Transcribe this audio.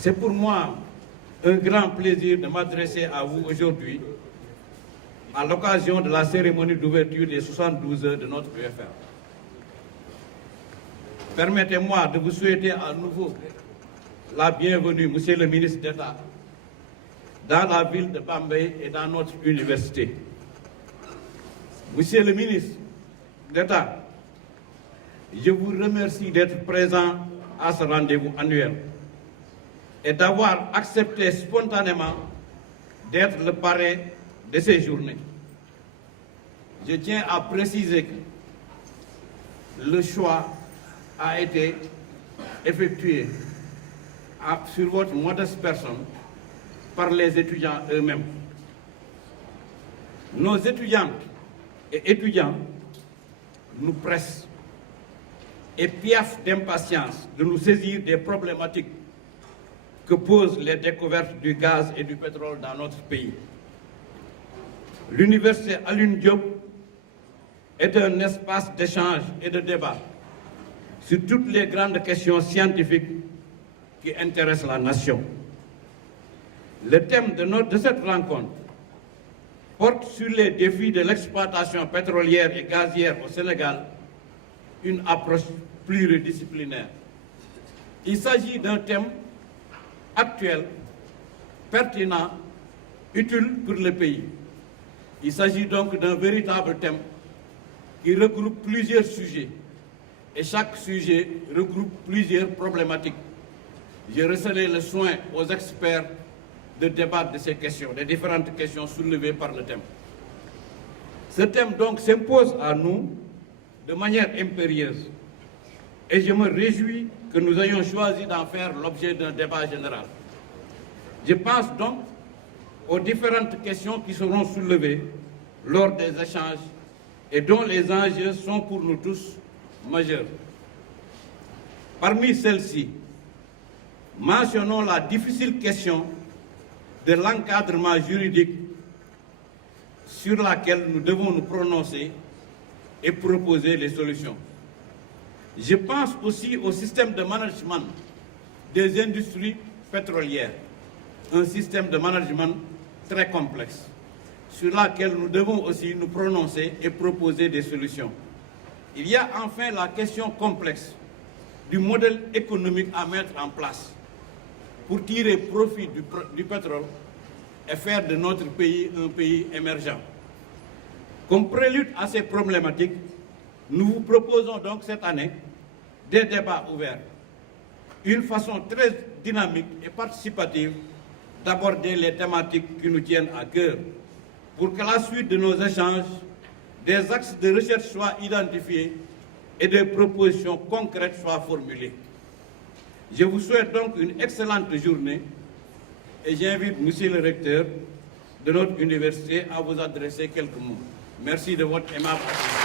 C'est pour moi un grand plaisir de m'adresser à vous aujourd'hui à l'occasion de la cérémonie d'ouverture des 72 heures de notre UFR. Permettez-moi de vous souhaiter à nouveau la bienvenue, Monsieur le ministre d'État, dans la ville de Bambey et dans notre université. Monsieur le ministre d'État, je vous remercie d'être présent à ce rendez-vous annuel et d'avoir accepté spontanément d'être le parrain de ces journées. Je tiens à préciser que le choix a été effectué sur votre modeste personne par les étudiants eux-mêmes. Nos étudiantes et étudiants nous pressent et piaffent d'impatience de nous saisir des problématiques que posent les découvertes du gaz et du pétrole dans notre pays. L'université Alioune Diop est un espace d'échange et de débat sur toutes les grandes questions scientifiques qui intéressent la nation. Le thème de cette rencontre porte sur les défis de l'exploitation pétrolière et gazière au Sénégal, une approche pluridisciplinaire. Il s'agit d'un thème actuel, pertinent, utile pour le pays. Il s'agit donc d'un véritable thème qui regroupe plusieurs sujets et chaque sujet regroupe plusieurs problématiques. J'ai recelé le soin aux experts de débattre de ces questions, des différentes questions soulevées par le thème. Ce thème donc s'impose à nous de manière impérieuse et je me réjouis que nous ayons choisi d'en faire l'objet d'un débat général. Je pense donc aux différentes questions qui seront soulevées lors des échanges et dont les enjeux sont pour nous tous majeurs. Parmi celles-ci, mentionnons la difficile question de l'encadrement juridique sur laquelle nous devons nous prononcer et proposer les solutions. Je pense aussi au système de management des industries pétrolières, un système de management très complexe, sur laquelle nous devons aussi nous prononcer et proposer des solutions. Il y a enfin la question complexe du modèle économique à mettre en place pour tirer profit du pétrole et faire de notre pays un pays émergent. Comme prélude à ces problématiques, nous vous proposons donc cette année des débats ouverts, une façon très dynamique et participative d'aborder les thématiques qui nous tiennent à cœur, pour que la suite de nos échanges, des axes de recherche soient identifiés et des propositions concrètes soient formulées. Je vous souhaite donc une excellente journée et j'invite Monsieur le recteur de notre université à vous adresser quelques mots. Merci de votre aimable attention.